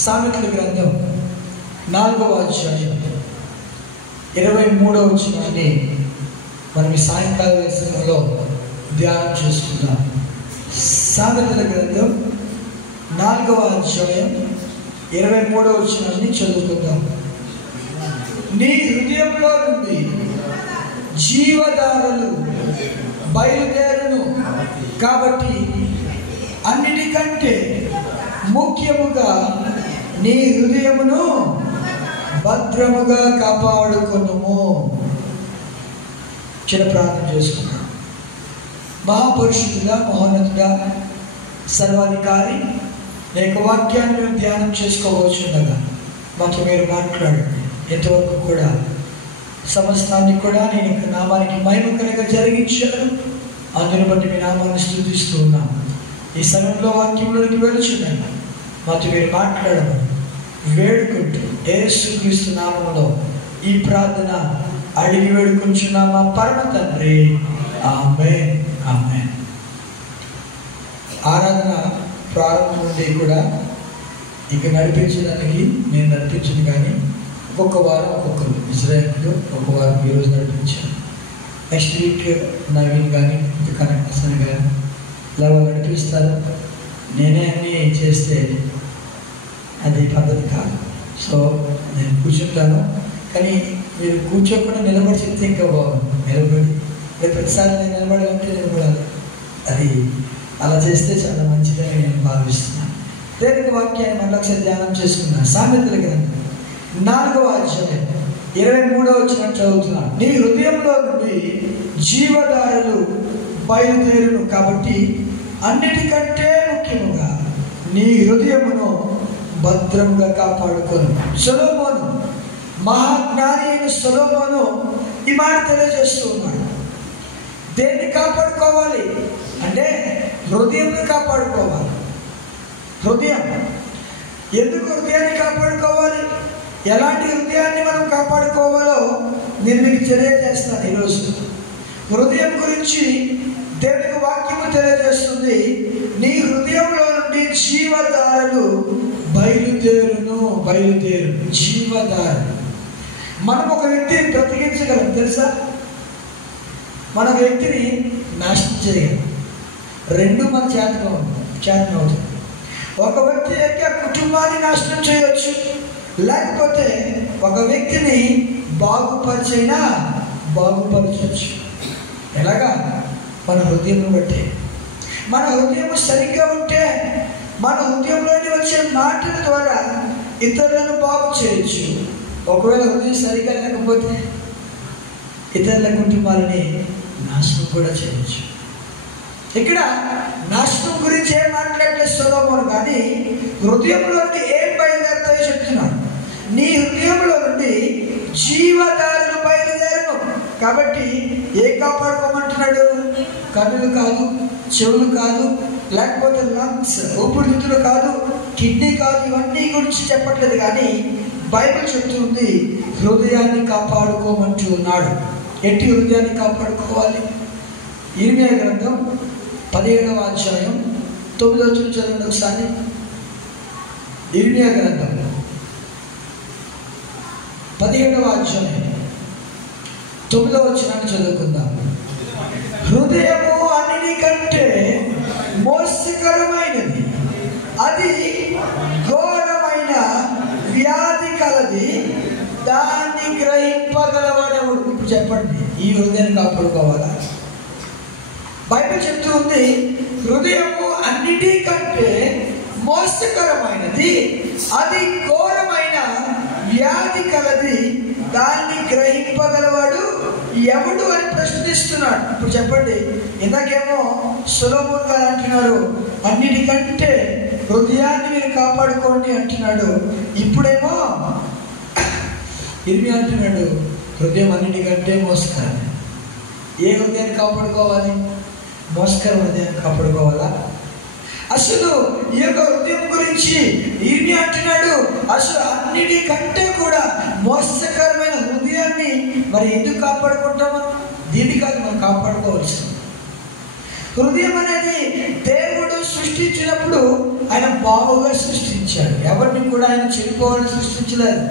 సామెతల గ్రంథం 4వ అధ్యాయం 23వ వచనాన్ని మనం ఈ సాయంకాల సమయంలో ధ్యానం చేసుకుందాం. సామెతల గ్రంథం 4వ అధ్యాయం 23వ వచనాన్ని చదువుకుందాం. నీ హృదయంలో నుండి జీవధారలు బయలుదేరును కాబట్టి అన్నిటికంటే ముఖ్యముగా నీ హృదయమును భద్రముగా కాపాడుకొనుము. చిన్న ప్రార్థన చేసుకున్నాం. మహాపురుషుడుగా, మహోన్నతుడా, సర్వాధికారి లేక వాక్యాన్ని మేము ధ్యానం చేసుకోవచ్చుండగా మాతో మీరు మాట్లాడండి. ఎంతవరకు కూడా సమస్తాన్ని కూడా నేను యొక్క నామానికి మహిమకరంగా జరిగించాను. అందుని బట్టి మీ నామాన్ని స్తుతిస్తూ ఉన్నాను. ఈ సమయంలో వాక్యంలోకి వెలుచున్నాను. మాతో మీరు మాట్లాడమని వేడుకుంటూ యేసుక్రీస్తు నామములో ఈ ప్రార్థన అడిగి వేడుకుంటున్నాం మా పరమ తండ్రి. ఆమేన్, ఆమేన్. ఆరాధన ప్రారంభం నుండి కూడా ఇక నడిపించడానికి నేను నడిపించింది, కానీ ఒక్కొక్క వారం ఒక్కొక్కరు ఇజ్రాయెల్లో ఒక వారం ఈరోజు నడిపించాను. నెక్స్ట్ వీక్ నవీన్ కానీ ఇంకా కనెక్షన్ కానీ ఇలా నడిపిస్తారు. నేనే అన్నీ చేస్తే అది పద్ధతి కాదు. సో నేను కూర్చుంటాను, కానీ మీరు కూర్చోకుండా నిలబడి చెప్తే ఇంకా బాగుంది. నిలబడి ప్రతిసారి నేను నిలబడాలంటే నిలబడాలి. అది అలా చేస్తే చాలా మంచిదని నేను భావిస్తున్నాను. దేవుని వాక్యాన్ని మళ్ళొకసారి ధ్యానం చేసుకున్నాను. సామెతల గ్రంథం 4వ అధ్యాయం 23వ వచనం చదువుతున్నాను. నీ హృదయంలో నుండి జీవధారలు బయలుదేరును కాబట్టి అన్నిటికంటే ముఖ్యముగా నీ హృదయమును భద్రంగా కాపాడుకోను. సొలొమోను, మహాజ్ఞాని అయిన సొలొమోను ఈ మాట తెలియజేస్తూ ఉన్నాడు. దేన్ని కాపాడుకోవాలి అంటే హృదయంని కాపాడుకోవాలి. హృదయం ఎందుకు హృదయాన్ని కాపాడుకోవాలి, ఎలాంటి హృదయాన్ని మనం కాపాడుకోవాలో నేను మీకు తెలియజేస్తాను ఈరోజు. హృదయం గురించి దేవునికి వాక్యము తెలియజేస్తుంది. నీ హృదయంలో నుండి జీవధారలు బయలుదేరును. జీవధారలు. మనం ఒక వ్యక్తిని బ్రతికించగలం తెలుసా? మన వ్యక్తిని నాశనం చేయగలం. రెండు మన చేతనం అవుతుంది. ఒక వ్యక్తి యొక్క కుటుంబాన్ని నాశనం చేయవచ్చు, లేకపోతే ఒక వ్యక్తిని బాగుపరచవచ్చు. ఎలాగా? మన హృదయం బట్టి. మన హృదయం సరిగ్గా ఉంటే మన హృదయంలోని వచ్చే మాటల ద్వారా ఇతరులను బాగు చేయొచ్చు. ఒకవేళ హృదయం సరిగ్గా లేకపోతే ఇతరుల కుటుంబాలని నాశనం కూడా చేయవచ్చు. ఇక్కడ నాశనం గురించి ఏం మాట్లాడే సొలొమోను, కానీ హృదయంలో నుండి ఏం బయలుదేరుతాయో చెప్తున్నాడు. నీ హృదయంలో నుండి జీవధారలు బయలుదేరును కాబట్టి ఏం కాపాడుకోమంటున్నాడు? కన్నులు కాదు, చెవులు కాదు, లేకపోతే లంగ్స్ ఊపిరితిత్తులు కాదు, కిడ్నీ కాదు, ఇవన్నీ గురించి చెప్పట్లేదు. కానీ బైబిల్ చెప్తుంది హృదయాన్ని కాపాడుకోమంటూ ఉన్నాడు. ఎట్టి హృదయాన్ని కాపాడుకోవాలి? ఇర్మియా గ్రంథం 17వ అధ్యాయం 9వ వచనం చదవండి ఒకసారి. ఇర్మియా గ్రంథం 17వ అధ్యాయం 9వ వచనాన్ని చదువుకుందాం. హృదయము అన్నిటికంటే మోసకరమైనది, అది ఘోరమైన వ్యాధి కలది, దాన్ని గ్రహింపగలవాడెవడు? ఇప్పుడు చెప్పండి, ఈ హృదయాన్ని కాపాడుకోవాలా? బైబిల్ చెప్తూ ఉంది హృదయము అన్నిటికంటే మోసకరమైనది, అది ఘోరమైన వ్యాధి కలది, దాన్ని గ్రహింపగలవాడు ఎవడు అని ప్రశ్నిస్తున్నాడు. ఇప్పుడు చెప్పండి, ఇందాకేమో సొలొమోను గారు అంటున్నారు అన్నిటికంటే హృదయాన్ని మీరు కాపాడుకోండి అంటున్నాడు. ఇప్పుడేమో ఇర్మియా అంటున్నాడు హృదయం అన్నిటికంటే మోసకరం. ఏ హృదయాన్ని కాపాడుకోవాలి? మోసకరం హృదయాన్ని కాపాడుకోవాలా? అసలు ఈ యొక్క హృదయం గురించి ఇర్మియా అంటున్నాడు అసలు అన్నిటికంటే కూడా మోసకరమైన హృదయాన్ని మరి ఎందుకు కాపాడుకుంటామా? దీన్ని కాదు మనం కాపాడుకోవాల్సింది. హృదయం అనేది దేవుడు సృష్టించినప్పుడు ఆయన బాగుగా సృష్టించాడు. ఎవరిని కూడా ఆయన చెడిపోవాలని సృష్టించలేదు.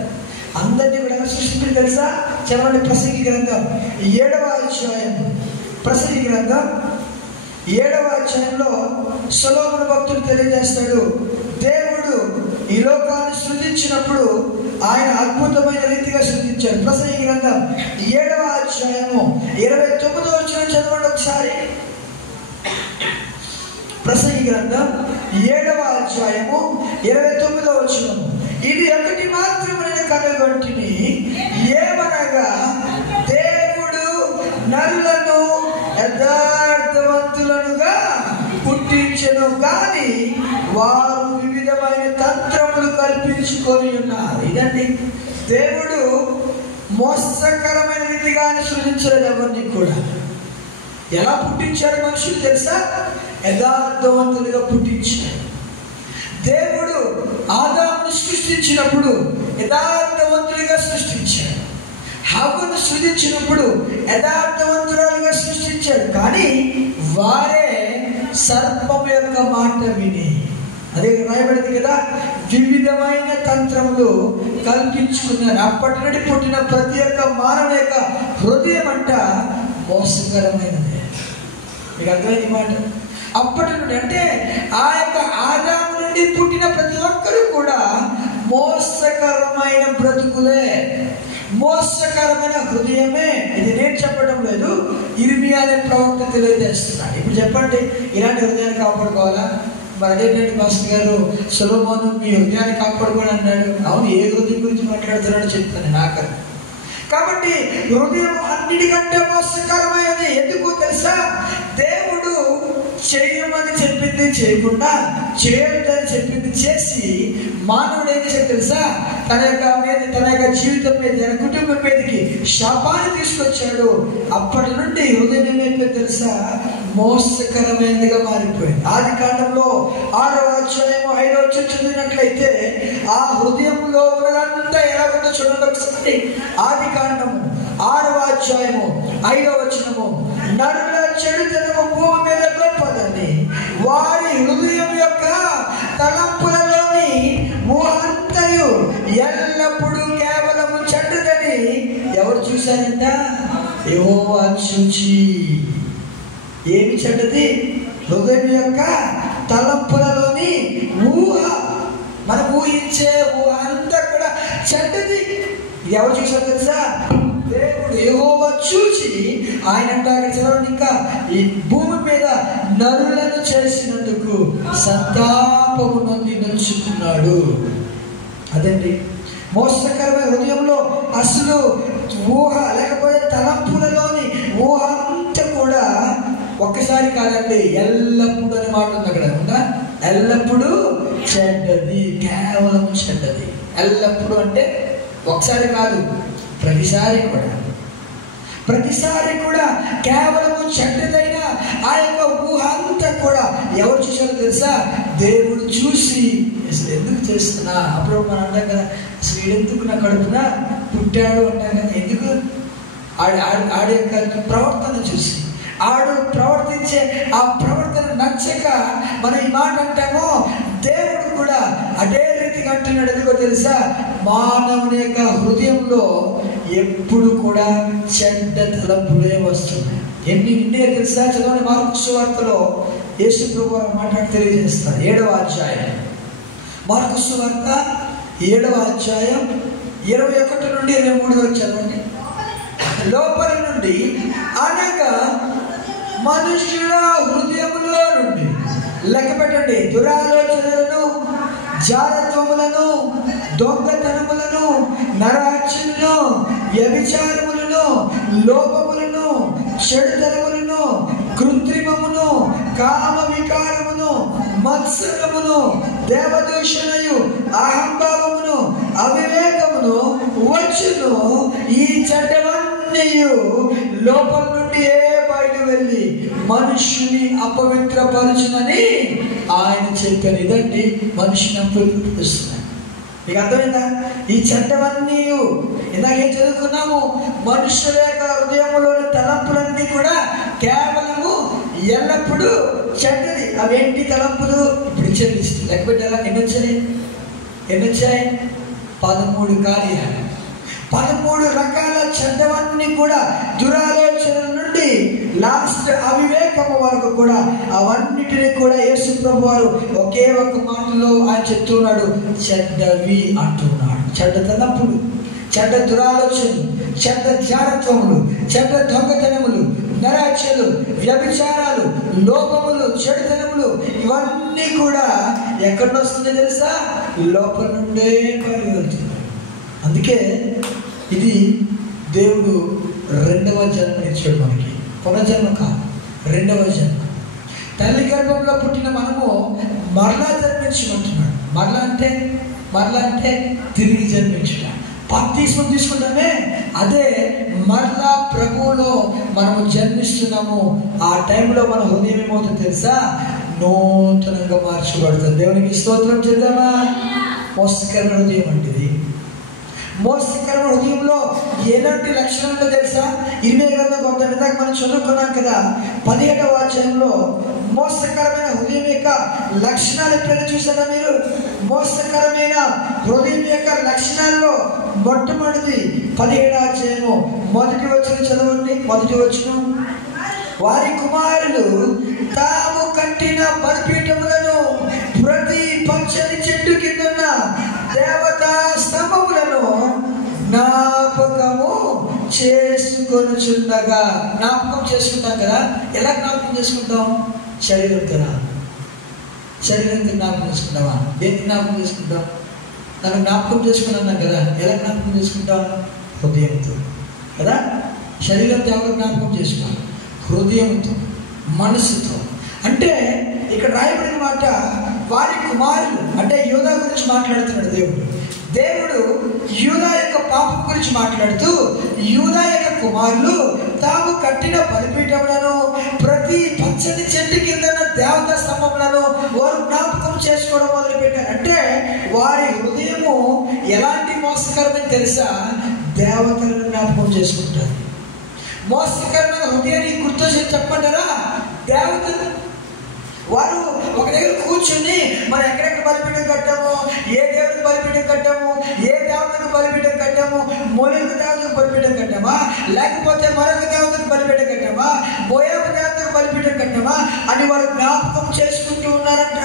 అందరినీ కూడా సృష్టించి తెలుసా? చదవండి ప్రసంగి గ్రంథం 7వ అధ్యాయం. ప్రసంగి గ్రంథం 7వ అధ్యాయంలో సొలొమోను భక్తుడు తెలియజేస్తాడు, దేవుడు ఈ లోకాన్ని సృజించినప్పుడు ఆయన అద్భుతమైన రీతిగా సృజించాడు. ప్రసంగి గ్రంథం 7వ అధ్యాయము 29వ వచనం చదవండి ఒకసారి. ప్రసంగి గ్రంథం 7వ అధ్యాయము 29వ వచనం. ఇది ఒకటి మాత్రమే కనుగొంటిని, ఏమనగా దేవుడు నరులను యథార్థవంతులనుగా పుట్టించెను కానీ వారు వివిధమైన తంత్రములు కల్పించుకొని ఉన్నారు. ఇదండి, దేవుడు మోసకరమైన రీతిగానే సృజించలేదు ఎవరిని కూడా. ఎలా పుట్టించాడు మనుషులు తెలుసా? యథార్థవంతులుగా పుట్టించాడు. దేవుడు ఆదామును సృష్టించినప్పుడు యథార్థవంతులుగా సృష్టించాడు. హవ్వను సృజించినప్పుడు యథార్థవంతురాలుగా సృష్టించాడు. కానీ వారే సర్పం యొక్క మాట విని, అదే రాయబడింది కదా, వివిధమైన తంత్రములు కల్పించుకున్నారు. అప్పటి నుండి పుట్టిన ప్రతి ఒక్క మానవ యొక్క హృదయం అంట మోసకరమైనది. మీకు అర్థమైంది మాట? అప్పటి నుండి అంటే ఆ యొక్క ఆదాము నుండి పుట్టిన ప్రతి ఒక్కరు కూడా మోసకరమైన బ్రతుకులే, మోసకరమైన హృదయమే. ఇది నేను చెప్పడం లేదు, ఇర్మియా అనే ప్రవక్త తెలియజేస్తున్నాడు. ఇప్పుడు చెప్పండి, ఇలాంటి హృదయాన్ని కాపాడుకోవాలా? మరి అదేంటంటే మాస్టర్ గారు సొలొమోను మీ హృదయాన్ని కాపాడుకోని అన్నాడు. అవును, ఏ హృదయం గురించి మాట్లాడుతున్నాడో చెప్తాను నాకు. కాబట్టి హృదయం అన్నిటికంటే మోసకరమైనది. ఎందుకు తెలుసా? దేవుడు చేయమని చెప్పింది చేయకుండా, చేయొద్దని చెప్పింది చేసి మానవుడు ఏం చేశాడు తెలుసా? తన యొక్క జీవితం మీద, తన కుటుంబం మీదకి శాపాన్ని తీసుకొచ్చాడు. అప్పటి నుండి హృదయం ఏమైపోయింది తెలుసా? మోసకరమైనదిగా మారిపోయింది. ఆది కాండంలో 6వ అధ్యాయము 5వ వచనం చదివినట్లయితే ఆ హృదయంలో ఉన్నదంతా ఎలా ఉందో చూడండి ఒకసారి. ఆది కాండము 6వ అధ్యాయము 5వ వచనము, నరుల చెడుతనము భూమి మీద గొప్పదని, వారి హృదయం యొక్క తలంపులలోని ఊహంతయు ఎల్లప్పుడూ కేవలము చెడ్డదని ఎవరు చూశారంట? యెహోవా చూచి. ఏమి చెడ్డది? హృదయం యొక్క తలంపులలోని ఊహ, మనం ఊహించే ఊహ అంతా కూడా చెడ్డది. ఎవరు చూసారు తెలుసా? దేవుడు యెహోవా చూచి ఆయన అంటాడు చదవండి ఇంకా, ఈ భూమి మీద నరులను చేసినందుకు సంతాపము నొంది నొచ్చుకున్నాడు. అదండి మోసకరమైన హృదయంలో అసలు ఊహ లేకపోతే తలంపులలోని ఊహ అంతా కూడా ఒక్కసారి కాదండి, ఎల్లప్పుడూ అని మాట ఉంది అక్కడ. ఉందా? ఎల్లప్పుడూ చెడ్డది, కేవలం చెడ్డది. ఎల్లప్పుడూ అంటే ఒకసారి కాదు, ప్రతిసారి కూడా కేవలము చెడ్డదైన ఆ యొక్క ఊహ అంతా కూడా ఎవరు చూసారో తెలుసా? దేవుడు చూసి అసలు ఎందుకు చేస్తున్నా, అప్పుడు మనం అంటాం కదా, అసలు ఎందుకు నా కడుపున పుట్టాడు అంటాం కదా. ఎందుకు? ఆడి యొక్క ప్రవర్తన చూసి, ఆడు ప్రవర్తించే ఆ ప్రవర్తన నచ్చక మనం ఈ మాట అంటామో, దేవుడు కూడా అదే రీతిగా అంటున్నాడు. ఎందుకో తెలుసా? మానవుని యొక్క హృదయంలో ఎప్పుడు కూడా చెడ్డ తలంపులే వస్తున్నాయి. ఎన్ని నిండే తెలుసా? చదవండి, మార్కు సువార్తలో యేసు ప్రభువు మాట్లాడి తెలియజేస్తారు. 7వ అధ్యాయం, మార్కు సువార్త 7వ అధ్యాయం 21 నుండి 23 వరకు చదవండి. లోపల నుండి అనగా మనుషుల హృదయములో నుండి, లెక్క పెట్టండి, దురాలోచనలను, జారత్వములను, దొంగతనములను, నరహత్యలను, వ్యభిచారములను, లోపములను, చెడుతనములను, కృత్రిమమును, కామ వికారమును, మత్సరమును, దేవదూషణయు, అహంభావమును, అవివేకమును వచ్చును. ఈ చెడ్డవన్నీ లోపల నుండి బయలు వెళ్ళి మనుషుని అపవిత్రపరచునని ఆయన చెప్పారు. ఇదండి మనిషిని అపవిత్రపరుస్తున్నాయి. మీకు అర్థమైందా? ఈ చెడ్డవన్నీ ఇందాకేం చదువుకున్నాము? మనుషుల యొక్క హృదయంలోని తలంపులన్నీ కూడా కేవలము ఎల్లప్పుడూ చెడ్డది. అవేంటి తలంపులు? ఇప్పుడు ఇచ్చే లిస్ట్ లెక్క పెట్టారా? ఎన్ని వచ్చాయి? 13 కార్యాలు. 13 రకాల చెడ్డవన్నీ కూడా, దురాలోచనల నుండి లాస్ట్ అవివేకము వరకు కూడా, అవన్నిటిని కూడా యేసు ప్రభు వారు ఒకే ఒక మాటలో ఆయన చెప్తున్నాడు, చెడ్డవి అంటున్నాడు. చెడ్డ తలంపులు, చెడ్డ దురాలోచనలు, చెడ్డ జారత్వములు, చెడ్డ దొంగతనములు, నరాక్షలు, వ్యభిచారాలు, లోపములు, చెడుతనములు, ఇవన్నీ కూడా ఎక్కడ వస్తుందో తెలుసా? లోపల నుండే బయలు వెళ్తుంది. అందుకే ఇది దేవుడు రెండవ జన్మనిచ్చాడు మనకి. పునర్జన్మ కాదు, రెండవ జన్మ. తల్లి గర్భంలో పుట్టిన మనము మరలా జన్మించమంటున్నాడు. మరలా అంటే తిరిగి జన్మించడం. బాప్తిస్మం తీసుకుంటామే, అదే మరలా ప్రభువులో మనము జన్మిస్తున్నాము. ఆ టైంలో మన హృదయం ఏమవుతుందో తెలుసా? నూతనంగా మార్చబడుతుంది. దేవునికి స్తోత్రం చేద్దామా? మోసకరమైన హృదయం అంటే ఇది. మోసకరమైన హృదయంలో ఎలాంటి లక్షణాలు తెలుసా? 20 గ్రంథం కొంత ఇందాక మనం చదువుకున్నాం కదా, 17వ అధ్యాయంలో మోసకరమైన హృదయం యొక్క లక్షణాలు ఎప్పుడైనా చూసారా మీరు? మోసకరమైన హృదయం యొక్క లక్షణాల్లో మొట్టమొదటిది 17వ అధ్యాయము 1వ వచనం చదవండి. 1వ వచనం, వారి కుమారులు తాము కట్టిన బలిపీఠములను, ప్రతి పచ్చని చెట్టు కిందన్న దేవతా స్తంభములను జ్ఞాపకము చేసుకొనుచుండగా. జ్ఞాపకం చేసుకుంటాం కదా. ఎలా జ్ఞాపకం చేసుకుంటాం? శరీరంతో జ్ఞాపకం చేసుకుంటావా? దేనికి జ్ఞాపకం చేసుకుంటాం? నన్ను జ్ఞాపకం చేసుకున్నాం కదా. ఎలా జ్ఞాపకం చేసుకుంటాం? హృదయంతో కదా. శరీరంతో ఎవరు జ్ఞాపకం చేసుకోవాలి? హృదయంతో, మనసుతో. అంటే ఇక్కడ రాయబడిన మాట వారి కుమారులు, అంటే యూదా గురించి మాట్లాడుతున్నాడు దేవుడు యూదా యొక్క పాపం గురించి మాట్లాడుతూ, యూదా యొక్క కుమారులు తాము కట్టిన బలిపీఠములను, ప్రతి పచ్చని చెట్టు కింద దేవతా స్తంభములను వారు జ్ఞాపకం చేసుకోవడం మొదలుపెట్టారు. అంటే వారి హృదయము ఎలాంటి మోసకరమని తెలుసా? దేవతలను జ్ఞాపకం చేసుకుంటారు. మోసకరమైన హృదయాన్ని గుర్తొచ్చి చెప్పంటారా? దేవతలు. వారు ఒక దగ్గర కూర్చుని మనం ఎక్కడెక్కడ బలిపీఠం కట్టాము, ఏ దేవుడికి బలిపీఠం కట్టాము, ఏ దేవతకు బలిపీఠం కట్టాము, మొలిక దేవతకు బలిపీఠం కట్టామా, లేకపోతే మరొక దేవతకు బలిపీఠం కట్టామా, బోయాబ దేవతకు బలిపీఠం కట్టామా అని వారు జ్ఞాపకం చేసుకుంటూ ఉన్నారంట.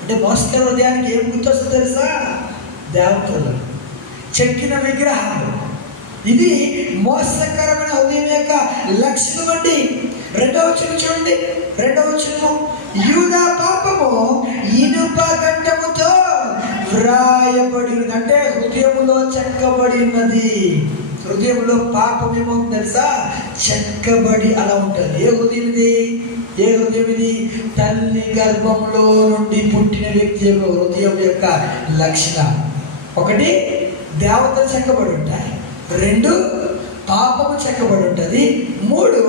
అంటే మోసకర హృదయానికి ఏం గుర్తొస్తుందో తెలుసా? దేవతలు, చెక్కిన విగ్రహాలు. ఇది మోసకరమైన హృదయం యొక్క లక్షణం అండి. 2వ వచనం చూడండి. 2వ వచనము, యూదా పాపము ఇనుప గంటముతో వ్రాయబడి ఉన్నది. అంటే హృదయములో చెక్కబడి ఉన్నది. హృదయంలో పాపం ఏమవుతుంది తెలుసా? చెక్కబడి అలా ఉంటుంది. ఏ హృదయం ఇది? తల్లి గర్భంలో నుండి పుట్టిన వ్యక్తి యొక్క హృదయం యొక్క లక్షణాలు. 1, దేవతలు చెక్కబడి ఉంటాయి. 2, పాపము చెక్కబడి ఉంటుంది. 3,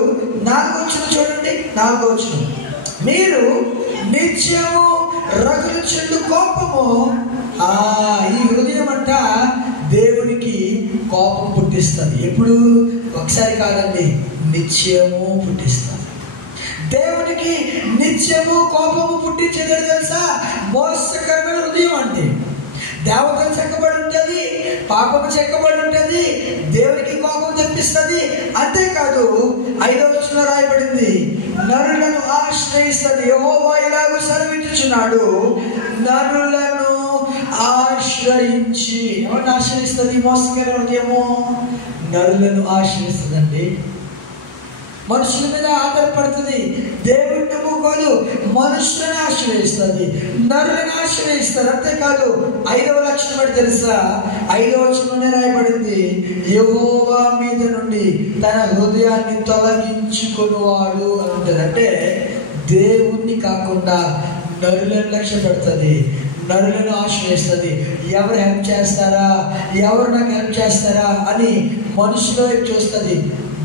4వ వచనం చూడండి. 4వ వచనం, మీరు నిత్యము రగులుచుండు కోపము. ఈ హృదయం అంట దేవునికి కోపం పుట్టిస్తుంది. ఎప్పుడు? ఒకసారి కాదండి, నిత్యము పుట్టిస్తుంది. దేవునికి నిత్యము కోపము పుట్టించేది తెలుసా? మోసకరమైన హృదయం అంటే దేవతలు చెక్కబడి ఉంటుంది, పాపము చెక్కబడి ఉంటుంది, దేవునికి కోపం తెప్పిస్తుంది. అంతేకాదు 5వ వచనంలో రాయబడింది, నరులను ఆశ్రయిస్తుంది. యెహోవా ఇలాగూ సెలవిచ్చుచున్నాడు, నరులను ఆశ్రయించి. ఎవరిని ఆశ్రయిస్తుంది? మోసకర హృదయము నరులను ఆశ్రయిస్తుందండి. మనుషుల మీద ఆధారపడుతుంది. దేవుడిని నమ్ముకోదు, మనుషులను ఆశ్రయిస్తుంది, నరులను ఆశ్రయిస్తారు. అంతేకాదు 5వ లక్షణం ఏంటి తెలుసా? 5వ వచనంలోనే రాయబడింది, యెహోవా మీద నుండి తన హృదయాన్ని తొలగించుకునేవాడు అని ఉంటుంది. అంటే దేవుణ్ణి కాకుండా నరులను లక్ష్య పెడుతుంది, నరులను ఆశ్రయిస్తుంది. ఎవరు హెల్ప్ చేస్తారా, ఎవరు నాకు హెల్ప్ చేస్తారా అని మనుషుల వైపు చూస్తుంది,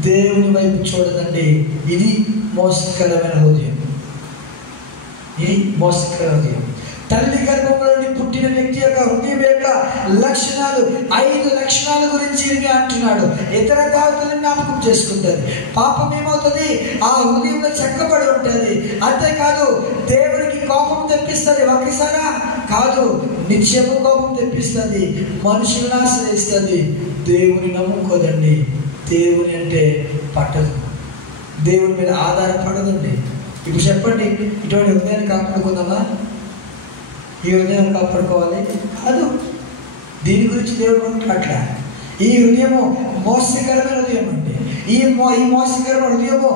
దేవుని వైపు చూడదండి. ఇది మోసకరమైన హృదయం. ఇది మోసకర హృదయం. తల్లి గర్భంలోని పుట్టిన వ్యక్తి యొక్క హృదయం యొక్క లక్షణాలు, 5 లక్షణాల గురించి అంటున్నాడు. ఇతర దేవతలను జ్ఞాపకం చేసుకుంటుంది. పాపం ఏమవుతుంది? ఆ హృదయంలో చెక్కబడి ఉంటుంది. అంతేకాదు దేవునికి కోపం తెప్పిస్తుంది. ఒకసారా కాదు, నిత్యము కోపం తెప్పిస్తుంది. మనుషులను ఆశ్రయిస్తుంది. దేవుని నమ్ముకోదండి. దేవుని అంటే పట్టదు. దేవుని మీద ఆధారపడదండి. ఇప్పుడు చెప్పండి, ఇటువంటి హృదయాన్ని కాపాడుకుందామా? ఈ హృదయాన్ని కాపాడుకోవాలి కాదు. దీని గురించి దేవుడు మాట్లాడట్లా. ఈ హృదయము మోసకరమైన హృదయం అండి. ఈ మోసకరమైన హృదయము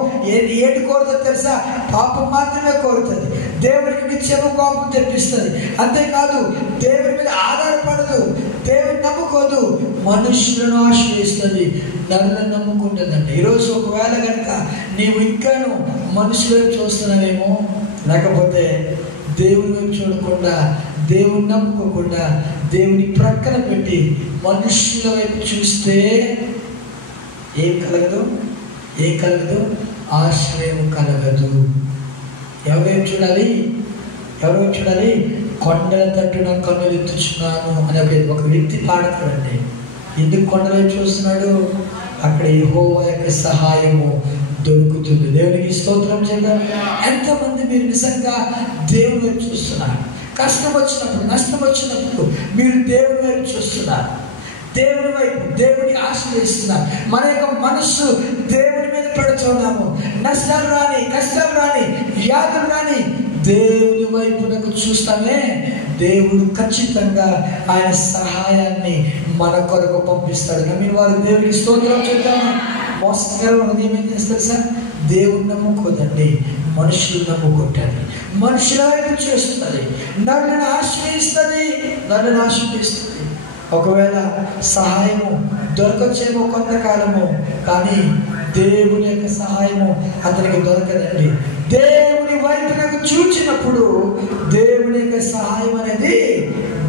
ఏటి కోరుతుంది తెలుసా? పాపం మాత్రమే కోరుతుంది. దేవుడికి నిత్యము కోపం తెప్పిస్తుంది. అంతేకాదు దేవుడి మీద ఆధారపడదు. దేవుడిని నమ్ముకోదు. మనుషులను ఆశ్రయిస్తుంది. నరులను నమ్ముకుంటుందండి. ఈరోజు ఒకవేళ కనుక నీవు ఇంకాను మనుషులను చూస్తున్నావేమో, లేకపోతే దేవుని వైపు చూడకుండా, దేవుని నమ్ముకోకుండా, దేవుని ప్రక్కన పెట్టి మనుషుల వైపు చూస్తే ఏం కలగదు? ఏం కలగదు? ఆశ్రయం కలగదు. ఎవరైపు చూడాలి? ఎవరైపు చూడాలి? కొండల తట్టున కన్నులు ఎత్తుచున్నాను అని ఒక వ్యక్తి పాడతాడండి. ఎందుకు కొండల వైపు చూస్తున్నాడు? అక్కడ యెహోవా యొక్క సహాయము దొరుకుతుంది. దేవునికి స్తోత్రం చేద్దాం. ఎంతమంది మీరు నిజంగా దేవుని వైపు చూస్తున్నారు? కష్టం వచ్చినప్పుడు, నష్టం వచ్చినప్పుడు మీరు దేవుని వైపు చూస్తున్నారు. దేవుని వైపు, దేవుని ఆశ్రయిస్తున్నారు. మన యొక్క మనస్సు దేవుని మీద పెడుతున్నాము. నష్టాలు రాని, కష్టాలు రాని, వ్యాధులు రాని దేవుని వైపునకు చూస్తామే, దేవుడు ఖచ్చితంగా ఆయన సహాయాన్ని మన కొరకు పంపిస్తాడు. మీరు వారు దేవునికి స్తోత్రం చేద్దాము. మోసకరమైన హృదయం ఏం చేస్తారు సార్? దేవుని నమ్ముకోదండి, మనుషులు నమ్ముకుంటుంది. మనుషుల వైపు చేస్తుంది. నన్ను ఆశ్రయిస్తుంది. నన్ను ఆశ్రయిస్తుంది. ఒకవేళ సహాయము దొరకచ్చేమో కొంతకాలము, కానీ దేవుని యొక్క సహాయము అతనికి దొరకదండి. దేవుని వైపునకు చూచినప్పుడు దేవుని యొక్క సహాయం అనేది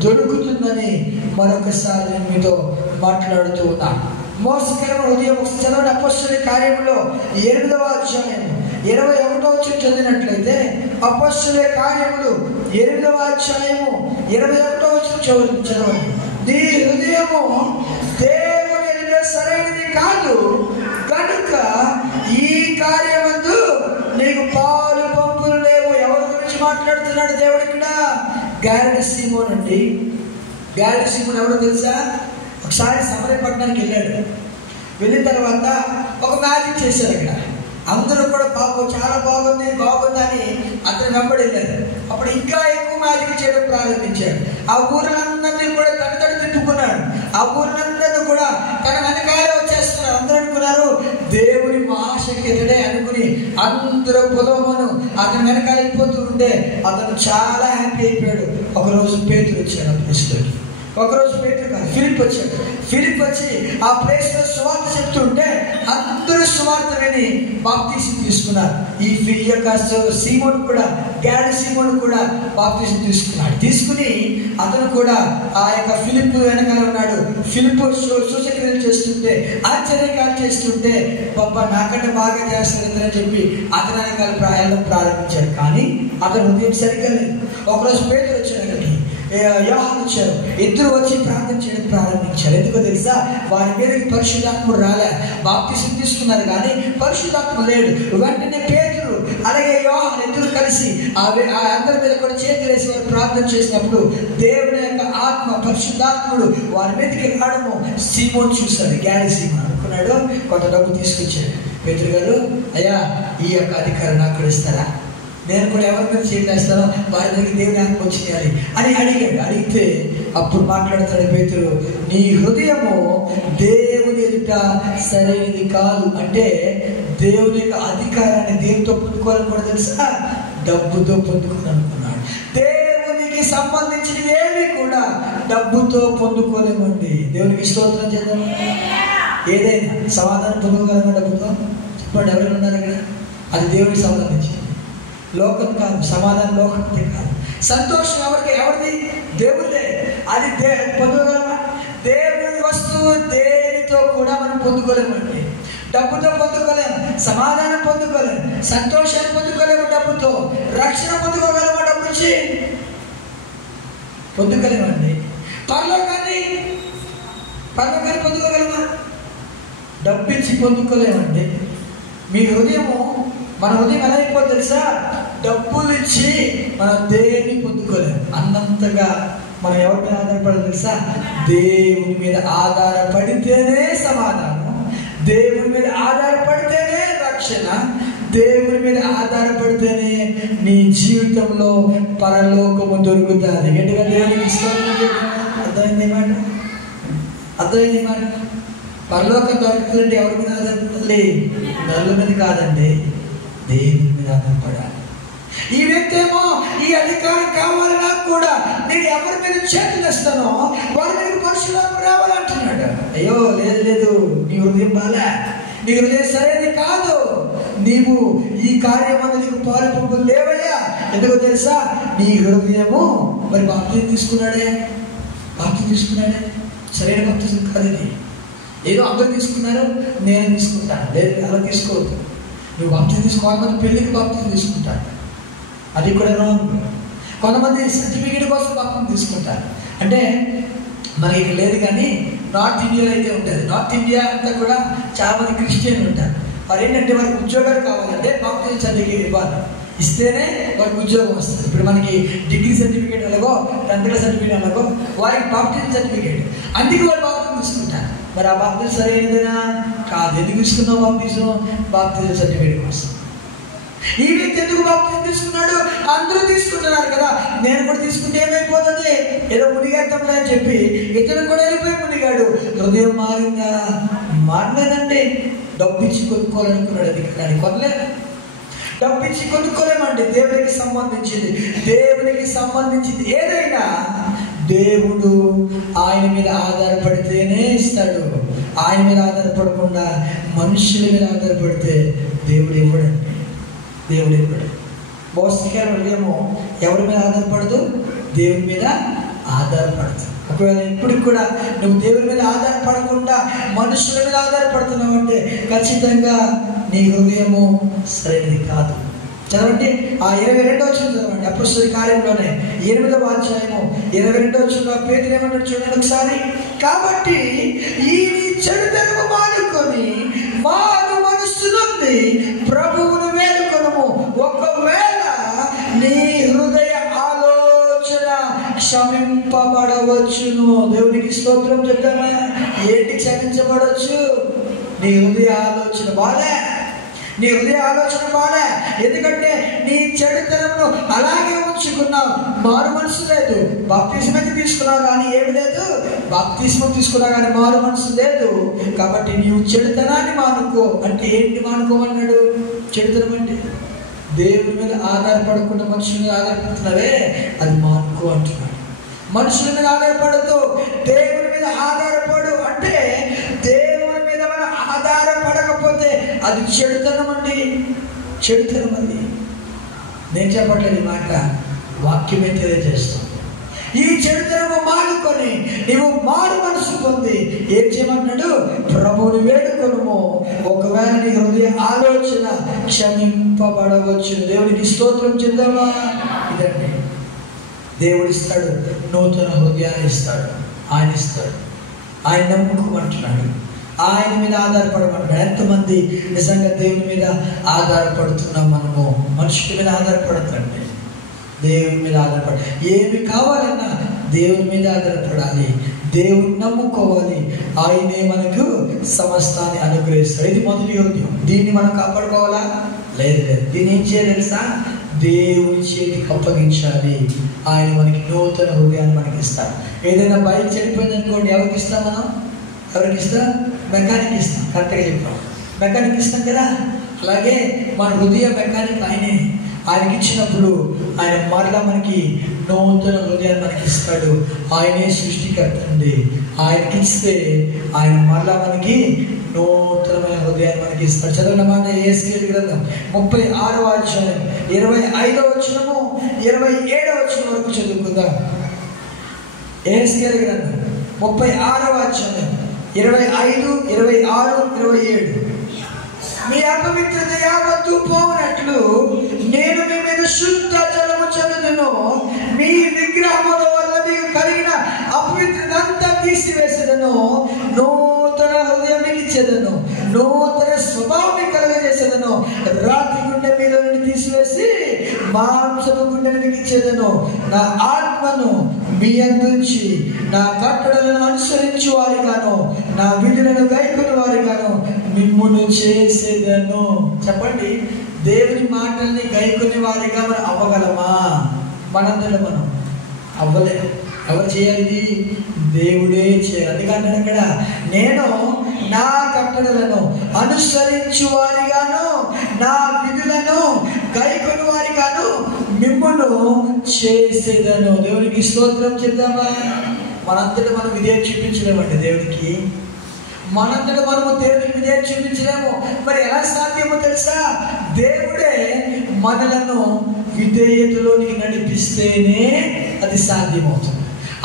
దొరుకుతుందని మరొకసారి నేను మీతో మాట్లాడుతూ ఉన్నాను. మోసకరమైన హృదయం చదవని అపొస్తలుల కార్యములో 8వ అధ్యాయము 21వ వచనం చదివినట్లయితే, అపొస్తలుల కార్యములు 8వ అధ్యాయము 21వ వచనం చదవండి. నీ హృదయము దేవుని ఎదుట సరైనది కాదు కనుక ఈ కార్యమందు నీకు పాలు పంపులు లేవు. ఎవరి గురించి మాట్లాడుతున్నాడు దేవుడు ఇక్కడ? గారెడ సీమోన్ అండి. గారెడ సీమోన్ ఎవరో తెలుసా? ఒకసారి సమరయ పట్టణానికి వెళ్ళాడు. వెళ్ళిన తర్వాత ఒక మ్యాజిక్ చేశారు. అక్కడ అందరూ కూడా చాలా బాగుంది బాగుందని అతను వెంబడి వెళ్ళారు. అప్పుడు ఇంకా ఎక్కువ మ్యాజిక్ చేయడం ప్రారంభించాడు. ఆ ఊరినందరినీ కూడా తనతడి తిప్పుకున్నాడు. ఆ ఊరినందరినీ కూడా తన వెనకాలే వచ్చేస్తున్నారు. అందరూ అనుకున్నారు దేవుని మహాశక్తి ఎదుడే అనుకుని అందరూ పొలమును అతని వెనకాల వెళ్ళిపోతూ ఉంటే అతను చాలా హ్యాపీ అయిపోయాడు. ఒకరోజు పేతురు వచ్చాడు ఆ ప్లేస్లోకి. ఒకరోజు పేతురు కాదు, ఫిలిప్ వచ్చాడు. ఫిలిప్ వచ్చి ఆ ప్లేస్ లో సువార్త చెప్తుంటే అందరూ సువార్త విని బాప్తీసం తీసుకున్నారు. ఈ యొక్క సీమోను కూడా, గారెడ సీమోను కూడా బాప్తీసం తీసుకున్నాడు. తీసుకుని అతను కూడా ఆ యొక్క ఫిలిప్ వెనకాల ఉన్నాడు. ఫిలిప్ సూచక్రియలు చేస్తుంటే, ఆశ్చర్యకాలు చేస్తుంటే, బాబా నాకంటే బాగా చేస్తారని చెప్పి అతని వెనకాల వెళ్ళడం ప్రారంభించాడు. కానీ అతను హృదయం సరిగ్గా లేదు. ఒకరోజు పేతురు వచ్చాడు, అక్కడికి యోహాను వచ్చారు. ఇద్దరు వచ్చి ప్రార్థన చేయడం ప్రారంభించారు. ఎందుకో తెలుసా? వారి మీదకి పరిశుద్ధాత్ముడు రాలే. బాప్తీసం తీసుకున్నారు కానీ పరిశుద్ధాత్మ లేడు. వెంటనే పేతురు అలాగే యోహాను ఇద్దరు కలిసి ఆ అందరి మీద కూడా చేతులు వేసి వారు ప్రార్థన చేసినప్పుడు దేవుని యొక్క ఆత్మ, పరిశుద్ధాత్ముడు వారి మీదకి రావడము సీమోను చూశాడు. గారెడ సీమోను అనుకున్నాడు, కొంత డబ్బు తీసుకొచ్చాడు. పేతురు గారు, అయ్యా ఈ యొక్క అధికారం నాకు కూడా ఇస్తారా? నేను కూడా ఎవరి మీద చేస్తానో వారి దగ్గర దేవుని ఆత్మ వచ్చేయాలి అని అడిగాడు. అడిగితే అప్పుడు మాట్లాడతాడు పేతురు, నీ హృదయము దేవుని ఎదుట సరైనది కాదు. అంటే దేవుని యొక్క అధికారాన్ని దేనితో పొందుకోవాలని కూడా తెలుసా? డబ్బుతో పొందుకోవాలనుకున్నాడు. దేవునికి సంబంధించినవి ఏవి కూడా డబ్బుతో పొందుకోలేమండి. దేవునికి స్తోత్రం చేద్దాం. ఏదైనా సమాధానం పొందుకోగలమా డబ్బుతో? చెప్పండి, ఎవరైనా ఉన్నారు ఇక్కడ? అది దేవునికి సంబంధించి, లోకం కాదు. సమాధానం లోకంది కాదు. సంతోషం ఎవరిది? దేవుడే. అది పొందుకోగలమా? దేవుని వస్తువు దేనితో కూడా మనం పొందుకోలేమండి. డబ్బుతో పొందుకోలేము, సమాధానం పొందుకోలేము, సంతోషాన్ని పొందుకోలేము డబ్బుతో. రక్షణ పొందుకోగలమా డబ్బు నుంచి? పొందుకోలేమండి. పరలోకాన్ని పొందుకోగలమా? డబ్బిచ్చి పొందుకోలేమండి. మీ హృదయము, మన హృదయం ఎలా అయిపోతుంది తెలుసా? డబ్బులు ఇచ్చి మనం దేన్ని పొందుకోలేము. అన్నంతగా మనం ఎవరి మీద ఆధారపడాలి తెలుసా? దేవుని మీద ఆధారపడితేనే సమాధానం, దేవుని మీద ఆధారపడితేనే రక్షణ, దేవుని మీద ఆధారపడితేనే నీ జీవితంలో పరలోకము దొరుకుతుంది. ఎందుకంటే దేవునికి అర్థమైంది మాట, అర్థమైంది మాట. పరలోకం దొరుకుతుందంటే ఎవరి మీద ఆధారపడాలి? నలుగురి మీద కాదండి, దేవుని మీద ఆధారపడాలి. ఈ వ్యక్తి ఏమో ఈ అధికారం కావాలి నాకు కూడా, నేను ఎవరి మీద చేతులేస్తానో వారి మీద పరశురాముడు రావాలంటున్నాడు. అయ్యో లేదు లేదు, నీ హృదయం బాలే, నీ హృదయం సరైనది కాదు, నీవు ఈ కార్యం అనేది నీకు పాలు పంపులు లేవయ్యా. ఎందుకో తెలుసా? నీ హృదయము మరి బాప్తిజం తీసుకున్నాడే, బాప్తిజం తీసుకున్నాడే, సరైన బాప్తిజం కాదు ఇది. ఏదో అందరూ తీసుకున్నారు నేను తీసుకుంటాను, లేదు అలా తీసుకోవద్దు. నువ్వు బాప్తిజం తీసుకోవాలి, మంది పెళ్లికి బాప్తిజం తీసుకుంటాను, అది కూడా రాంగ్. కొంతమంది సర్టిఫికేట్ కోసం బాప్తిజం తీసుకుంటారు. అంటే మనకి ఇక్కడ లేదు కానీ నార్త్ ఇండియాలో అయితే ఉంటుంది. నార్త్ ఇండియా అంతా కూడా చాలా మంది క్రిస్టియన్లు ఉంటారు. వారు ఏంటంటే వారికి ఉద్యోగాలు కావాలంటే బాప్తిజం సర్టిఫికేట్ ఇవ్వాలి, ఇస్తేనే వారికి ఉద్యోగం వస్తుంది. ఇప్పుడు మనకి డిగ్రీ సర్టిఫికేట్ అలాగో 10th క్లాస్ సర్టిఫికేట్ అలాగో వారికి బాప్తిజం సర్టిఫికేట్, అందుకే వాళ్ళు బాప్తిజం తీసుకుంటారు. మరి ఆ బాప్తిజం సరైనదేనా? కాదు. ఎందుకు తీసుకున్నావు బాప్తిజం? బాప్తిజం సర్టిఫికేట్ కోసం. ఈ వ్యక్తి ఎందుకు బాప్తిజం తీసుకున్నాడు? అందరూ తీసుకుంటున్నారు కదా, నేను కూడా తీసుకుంటే ఏమైపోతుంది, ఏదో మునిగేద్దాంలే అని చెప్పి ఇతను కూడా వెళ్ళిపోయి మునిగాడు. హృదయం మారిందా? మారలేదండి. డబ్బు ఇచ్చి కొనుక్కోవాలనుకున్నాడు, అది కానీ కొనలేదు. డబ్బు ఇచ్చి కొనుక్కోలేమండి. దేవునికి సంబంధించింది, దేవునికి సంబంధించింది ఏదైనా దేవుడు ఆయన మీద ఆధారపడితేనే ఇస్తాడు. ఆయన మీద ఆధారపడకుండా మనుషుల మీద ఆధారపడితే దేవుడు ఇవ్వడండి, దేవుడు ఇవ్వడు. భౌతికమైన హృదయము ఎవరి మీద ఆధారపడదు, దేవుని మీద ఆధారపడదు. ఒకవేళ ఇప్పటికి కూడా నువ్వు దేవుని మీద ఆధారపడకుండా మనుషుల మీద ఆధారపడుతున్నావు అంటే ఖచ్చితంగా నీ హృదయము సరైనది కాదు. చదవండి, ఆ 22వ వచనం చదవండి. అపొస్తలుల కార్యంలోనే 8వ అధ్యాయము 22వ వచనంలో పేతురు ఏమంటాడు చూడండి ఒకసారి. కాబట్టి ఈ చెడుతనము మానుకొని మారు మనస్సు నుండి ప్రభువును వేడుకొనుము. ఒకవేళ నీ హృదయ ఆలోచన క్షమింపబడవచ్చును. దేవునికి స్తోత్రం చెప్తామా? ఏంటి క్షమించబడవచ్చు? నీ హృదయ ఆలోచన బాలే, నీ హృదయ ఆలోచన బాలే. ఎందుకంటే నీ చెడుతనమును అలాగే ఉంచుకున్నావు, మారు మనసు లేదు. బాప్తిస్మం తీసుకున్నావు కానీ ఏమి లేదు, బాప్తిస్మం తీసుకున్నావు కానీ మారు మనసు లేదు. కాబట్టి నీవు చెడుతనాన్ని మానుకో. అంటే ఏంటి మానుకోమన్నాడు? చెడుతనం అంటే దేవుని మీద ఆధారపడకుండా మనుషుల మీద ఆధారపడుతున్నావే, అది మానుకో అంటున్నాడు. మనుషుల మీద ఆధారపడదు, దేవుని మీద ఆధారపడు. అంటే దేవుని మీద మనం ఆధారపడకపోతే అది చెడుతనం అండి, చెడుతనం అది. నేను చెప్పట్లేదు ఈ మాట, వాక్యమే తెలియజేస్తాం. ఈ చెడుతనము మానుకొని నీవు మారు మనసు పొంది ఏం చేయమన్నాడు? ప్రభువుని వేడుకొనుము. ఒకవేళ నీ హృదయ ఆలోచన క్షమింపబడవచ్చు. దేవునికి స్తోత్రం చెందామా? ఇదండి దేవుడు ఇస్తాడు, నూతన హృదయాన్ని ఇస్తాడు. ఆయన ఇస్తాడు, ఆయన నమ్ముకోమంటున్నాడు, ఆయన మీద ఆధారపడమంటున్నాడు. ఎంతమంది నిజంగా దేవుని మీద ఆధారపడుతున్నాం? మనము మనుషుల మీద ఆధారపడతాండి, దేవుని మీద ఆధారపడ. ఏమి కావాలన్నా దేవుని మీద ఆధారపడాలి, దేవుని నమ్ముకోవాలి. ఆయనే మనకు సమస్తాన్ని అనుగ్రహిస్తాడు. ఇది మొదటి హృదయం. దీన్ని మనం కాపాడుకోవాలా? లేదు లేదు. దీన్ని ఏం చేయాలి తెలుసా? దేవుని చేతికి అప్పగించాలి. ఆయన మనకి నూతన హృదయాన్ని మనకి ఇస్తాడు. ఏదైనా బైక్ చెడిపోయింది అనుకోండి, ఎవరికి ఇస్తాం మనం? ఎవరికి ఇస్తాం? మెకానిక్ ఇస్తాం. కరెక్ట్గా చెప్పాం, మెకానిక్ ఇస్తాం కదా. అలాగే మన హృదయ మెకానిక్ ఆయనే. ఆయనకి ఇచ్చినప్పుడు ఆయన మరలా మనకి నూతన హృదయాన్ని మనకి ఇస్తాడు. ఆయనే సృష్టికర్త అండి. ఆయనకి ఇస్తే ఆయన మరలా మనకి నూతనమైన హృదయాన్ని మనకి ఇస్తాడు. చదవనమాట యెహెజ్కేలు గ్రంథం 36వ అధ్యాయం 25వ వచనము 27వ వచనం వరకు చదువుకుందాం. యెహెజ్కేలు గ్రంథం 36వ అధ్యాయం 25, 26, 27. మీ అపవిత్రత యావత్తు పోవునట్లు నేను మీ మీద శుద్ధ జలము చల్లుదును. మీ విగ్రహముల వల్ల మీకు కలిగిన అపవిత్రత అంతా తీసివేసేదను. నూతన హృదయం మీకు ఇచ్చేదను. నూతన స్వభావం కలుగజేసేదను. రాతి గుండె మీద నుండి తీసివేసి మాంసపు గుండెను మీకు ఇచ్చేదను. నా ఆత్మను మీ అందుంచి నా కట్టడలను అనుసరించి వారిగాను నా విధులను గైకొని వారిగాను మిమ్మును చేసేదను. చెప్పండి, దేవుని మాటల్ని గైకొని వారిగా మనం అవ్వగలమా? మనందరం మనం అవ్వలేము. ఎవరు చేయాలి? దేవుడే చేయాలి. అందుకంటే అక్కడ నేను నా కట్టడలను అనుసరించు వారిగాను నా విధులను గైకొని వారిగాను మిమ్మును చేసేదను. దేవునికి స్తోత్రం చేద్దామా? మనంతటా మనం విధేయత చూపించలేమండి దేవుడికి. మనంతటా మనము దేవుడికి విధేయత చూపించలేము. మరి ఎలా సాధ్యమో తెలుసా? దేవుడే మనలను విధేయతలోనికి నడిపిస్తేనే అది సాధ్యమవుతుంది.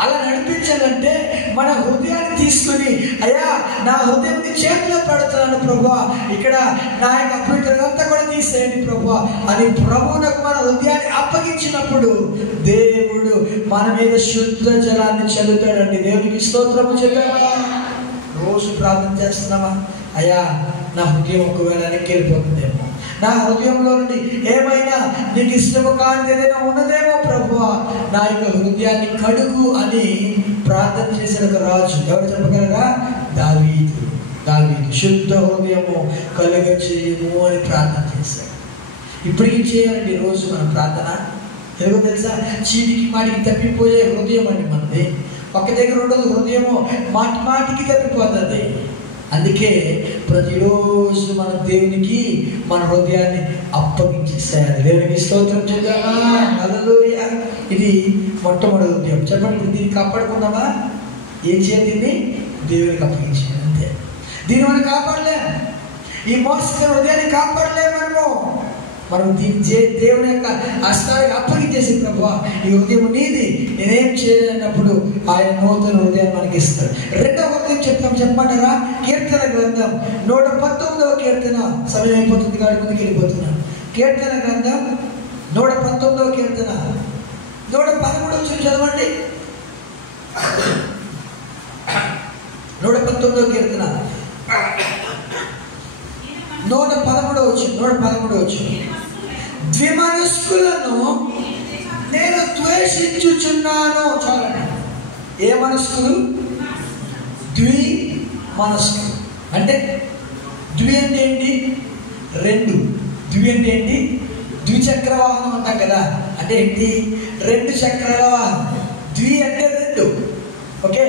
అలా నడిపించాలంటే మన హృదయాన్ని తీసుకుని, అయ్యా నా హృదయం చేతిలో పెడుతున్నాను ప్రభువా, ఇక్కడ నా యొక్క అపవిత్రత కూడా తీసేయండి ప్రభువా అని ప్రభువునకు మన హృదయాన్ని అప్పగించినప్పుడు దేవుడు మన మీద శుద్ధ జలాన్ని చల్లుతాడండి. దేవునికి స్తోత్రము చెప్తామా? రోజు ప్రార్థన చేస్తున్నామా? అయ్యా నా హృదయం ఒకవేళ వెళ్ళిపోతుందేమో, నా హృదయంలో నుండి ఏమైనా నీకు ఇష్టము కాని ఏదైనా ఉన్నదేమో ప్రభువా, నా యొక్క హృదయాన్ని కడుగు అని ప్రార్థన చేసిన ఒక రాజు. ఎవరు చెప్పగలరా? దావీదు. శుద్ధ హృదయము కలుగ చేయము అని ప్రార్థన చేశాడు. ఇప్పటికీ చేయాలండి రోజు మన ప్రార్థన. ఎందుకో తెలుసా? చీటికి మాటికి తప్పిపోయే హృదయం అండి మనది. ఒక దగ్గర ఉండదు హృదయము, మాటికి తప్పిపోతుంది. అందుకే ప్రతిరోజు మన దేవునికి మన హృదయాన్ని అప్పగించేసేయాలి. దేవునికి స్తోత్రం చేద్దామా? హల్లెలూయా. ఇది మొట్టమొదటి హృదయం. చెప్పండి, ఇప్పుడు దీన్ని కాపాడుకున్నామా? ఏం చేయాలి? దేవునికి అప్పగించేయాలి. అంతే. దీన్ని మనం కాపాడలేము. ఈ మోసకర హృదయాన్ని కాపాడలేము. మనం దేవుని యొక్క హస్తానికి అప్పగించేసి ప్రభువా ఈ హృదయం నీది, నేనేం చేయలేనప్పుడు ఆయన నూతన హృదయాన్ని మనకి ఇస్తాడు. రెండవ హృదయం చెప్పమంటారా? కీర్తన గ్రంథం 119వ కీర్తన. సమయం అయిపోతుంది కాబట్టి ముందుకు వెళ్ళిపోతున్నాను. కీర్తన గ్రంథం 119వ కీర్తన 113 చదవండి. 119వ కీర్తన 113 ద్విమనస్కులను నేను ద్వేషించుచున్నాను. చాలండి. ఏ మనస్కులు? ద్విమనస్కులు. అంటే ద్వి అంటే ఏంటి? రెండు. ద్వి అంటే ఏంటి? ద్విచక్ర వాహనం అంటాం కదా. అంటే ఏంటి? రెండు చక్రాల వాహనం. ద్వి అంటే రెండు. ఓకే.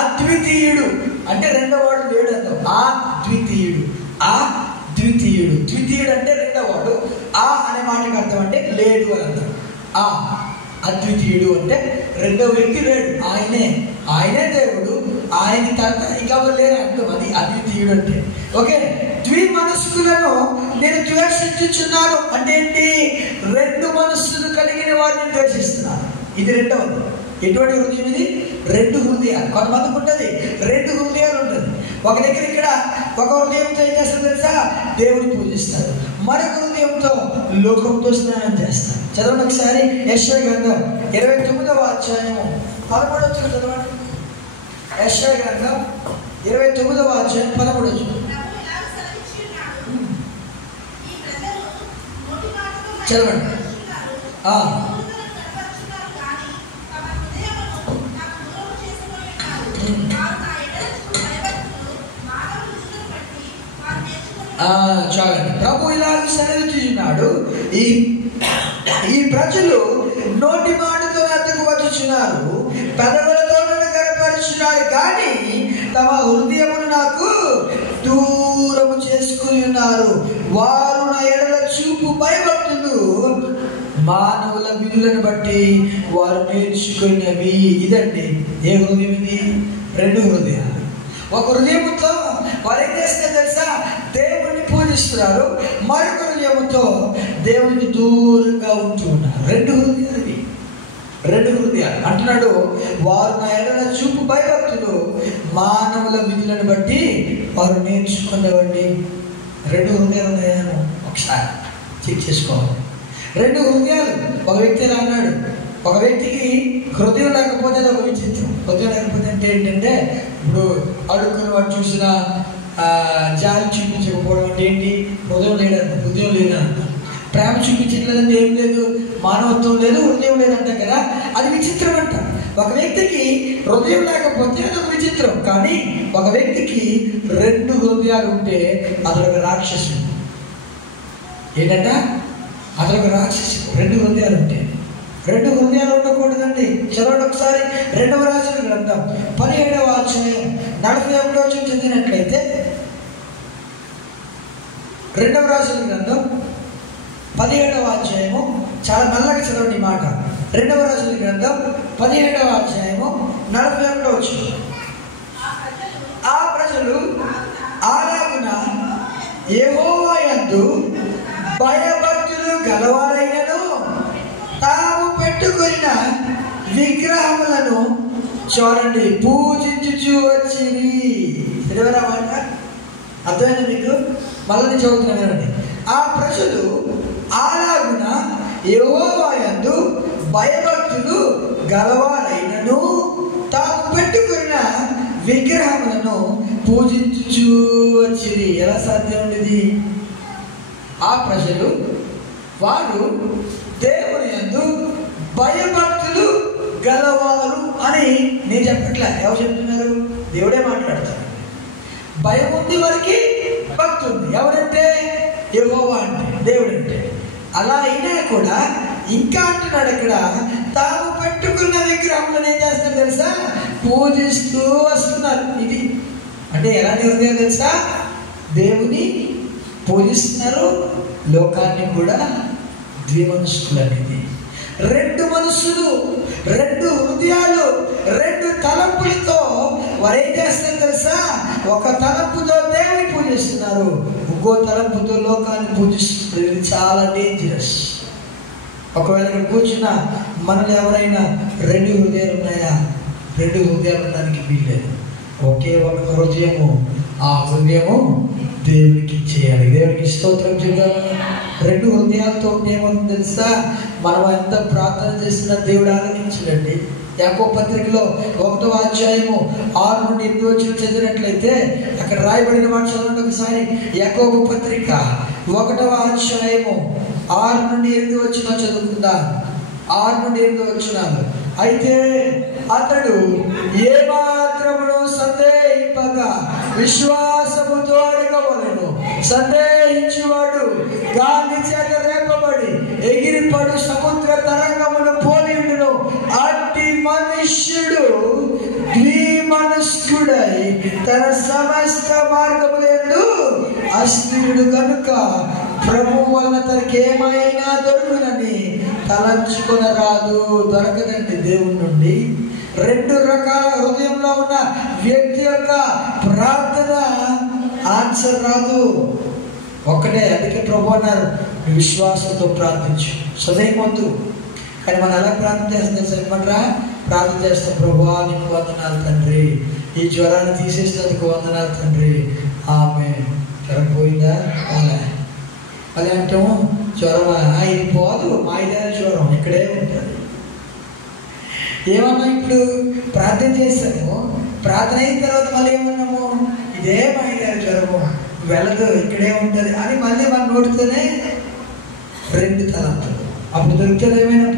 అద్వితీయుడు అంటే రెండవ వాడు లేడు అంటాం. అద్వితీయుడు. ద్వితీయుడు అంటే రెండవ వాడు. ఆ అనే మాటకి అర్థం అంటే లేడు అని అర్థం. అద్వితీయుడు అంటే రెండవ వ్యక్తి లేడు, ఆయనే దేవుడు, ఆయన తర్వాత ఇంకా లేరు అర్థం. అది అద్వితీయుడు అంటే. ఓకే. ద్విమనస్కులను నేను ద్వేషించుచున్నాను అంటే ఏంటి? రెండు మనస్సులు కలిగిన వారిని ద్వేషిస్తున్నాను. ఇది రెండవది. ఎటువంటి హృదయం ఇది? రెండు హృదయాలు. కొంతమందికి ఉంటుంది రెండు హృదయాలు ఉంటుంది. ఒక దగ్గర ఇక్కడ ఒక హృదయంతో ఏం చేస్తారు తెలుసా? దేవుని పూజిస్తారు. మరొక హృదయంతో లోకంతో స్నానం చేస్తారు. చదవండి ఒకసారి. యెషయా గ్రంథం 29వ అధ్యాయము 13వ వచనం చదవండి. యెషయా గ్రంథం 29వ అధ్యాయం 13వ వచనం చదవండి. చాలండి. ప్రభు ఇలా సెలవిస్తున్నాడు, ఈ ప్రజలు నోటి మాటతో వద్దకు వచ్చుచున్నారు, పెదవులతో నన్ను గనపరుచున్నారు, కానీ తమ హృదయమును నాకు దూరము చేసుకుని ఉన్నారు. వారు నా ఎడల చూపు భయభక్తులు, మానవుల విధులను బట్టి వారు నేర్చుకున్నవి. ఇదండి. ఏ హృదయం ఇది? రెండు హృదయాలు. ఒక హృదయంతో వారు ఏం చేస్తే తెలుసా? దేవుణ్ణి పూజిస్తున్నారు. మరొక హృదయంతో దేవునికి దూరంగా ఉంటూ ఉన్నారు. రెండు హృదయాలు అంటున్నాడు. వారు నా ఎడల చూపు భయభక్తులు, మానవుల విధులను బట్టి వారు నేర్చుకునేవండి. రెండు హృదయాలు ఉన్నాయేమో ఒకసారి చెక్ చేసుకోవాలి. రెండు హృదయాలు. ఒక వ్యక్తి అన్నాడు, ఒక వ్యక్తికి హృదయం లేకపోతే అది ఒక విచిత్రం. హృదయం లేకపోతే అంటే ఏంటంటే, ఇప్పుడు అడుక్కుని వాడు చూసినా జాలి చూపించకపోవడం అంటే ఏంటి? హృదయం లేదంట. ప్రేమ చూపించట్లేదంటే ఏం లేదు, మానవత్వం లేదు, హృదయం లేదంట కదా. అది విచిత్రం అంట. ఒక వ్యక్తికి హృదయం లేకపోతే అదొక విచిత్రం. కానీ ఒక వ్యక్తికి 2 హృదయాలు ఉంటే అదొక రాక్షసుడు. ఏంటంట? అదొక రాక్షసుడు. 2 హృదయాలు ఉంటే. 2 హృదయాలు ఉండకూడదండి. చదవండి ఒకసారి 2వ రాజుల గ్రంథం 17వ అధ్యాయం 41వ వచనం చదివినట్లయితే, 2వ రాజుల గ్రంథం 17వ అధ్యాయము, చాలా మెల్లగా చదవండి ఈ మాట. 2వ రాజుల గ్రంథం 17వ అధ్యాయము 41వ వచనం. ఆ ప్రజలు అలాగున యెహోవా యందు భయభక్తులు గలవారైనను తాము పెట్టుకున్న విగ్రహములను చూడండి పూజించుచు వచ్చిరి. చదివారా మాట? అర్థమైంది మీకు? మళ్ళీ చదువుతున్నానండి. ఆ ప్రజలు అలాగున యెహోవా యందు భయభక్తులు గలవారైనను తాము పెట్టుకున్న విగ్రహములను పూజించుచు వచ్చిరి. ఎలా సాధ్యం ఉండేది? ఆ ప్రజలు వారు దేవుని యందు భయభక్తులు గలవారు అని నేను చెప్పట్లే. ఎవరు చెప్తున్నారు? దేవుడే మాట్లాడతారు. భయం ఉంది వారికి, భక్తి ఉంది. ఎవరంటే? యెహోవా అంటే, దేవుడు అంటే. అలా అయినా కూడా ఇంకా అంటున్నాడు ఇక్కడ, తాము పెట్టుకున్న విగ్రహములను ఏం చేస్తున్నారు తెలుసా? పూజిస్తూ వస్తున్నారు. ఇది అంటే ఎలాంటి హృదయం తెలుసా? దేవుని పూజిస్తున్నారు, లోకాన్ని కూడా ద్విమనస్కులు అనేది. 2 మనస్సులు, 2 హృదయాలు, 2 తలంపులతో వారు ఏం చేస్తారు తెలుసా? ఒక తలంపుతో దేవుని పూజిస్తున్నారు, ఇంకో తలంపుతో లోకాన్ని పూజిస్తున్నారు. ఇది చాలా డేంజరస్. ఒకవేళ ఇక్కడ కూర్చున్న మనలో ఎవరైనా 2 హృదయాలు ఉన్నాయా? 2 హృదయాలు ఉండడానికి వీల్లేదు. ఒకే ఒక హృదయము. ఆ హృదయము దేవునికి ఇచ్చేయాలి. దేవునికి స్తోత్రం చేద్దాం. 2 హృదయాలతో ఏమవుతుంది తెలుసా? మనం ఎంత ప్రార్థన చేసినా దేవుడు ఆలకించడండి. యాకోబు పత్రికలో 1వ అధ్యాయము 6 నుండి 8 వచనం చదివినట్లయితే అక్కడ రాయబడిన మాట చదవండి ఒకసారి. యాకోబు పత్రిక 1వ అధ్యాయము 6 నుండి 8 వచనం చదువుకుందాం. 6 నుండి 8 వచనాలు. అయితే అతడు ఏమాత్రమును సందేహింపగా విశ్వాసముతో అడగవలెను. సందేహించువాడు గాలి చేత రేపబడి ఎగిరిపడు సముద్ర తరంగమును పోలియుడును. అట్టి మనుష్యుడు ద్విమనస్కుడై తన సమస్త మార్గములందు అస్థిరుడు కనుక ప్రభువు వలన తనకి ఏమైనా దొరుకునని తలంచుకొనరాదు. దొరకదండి దేవుని నుండి. 2 రకాల హృదయంలో ఉన్న వ్యక్తి యొక్క ప్రార్థన ఆన్సర్ రాదు. ఒక్కటే. అందుకే ప్రభు అన్నారు, విశ్వాసంతో ప్రార్థించు, సదయమొద్దు. కానీ మనం ఎలా ప్రార్థన చేస్తాం సరిపడరా? ప్రార్థన చేస్తాం, ప్రభువా నీకు వందనాలు తండ్రి, ఈ జ్వరాన్ని తీసేసినందుకు వందనాలు తండ్రి. ఆమె జ్వరం పోయిందా? అదే అంటాము, జ్వరమా? ఇది పోదు, మాయిదారి జ్వరం ఇక్కడే ఉంటుంది. ఏమన్నా ఇప్పుడు ప్రార్థన చేస్తాము, ప్రార్థన అయిన తర్వాత మళ్ళీ ఏమన్నాము? ఇదే మాయిదారి జ్వరము, వెళ్ళదు, ఇక్కడే ఉంటుంది అని మళ్ళీ మన నోటితోనే 2 తలంపులు. అప్పుడు దొరుకుతుంది ఏమైనా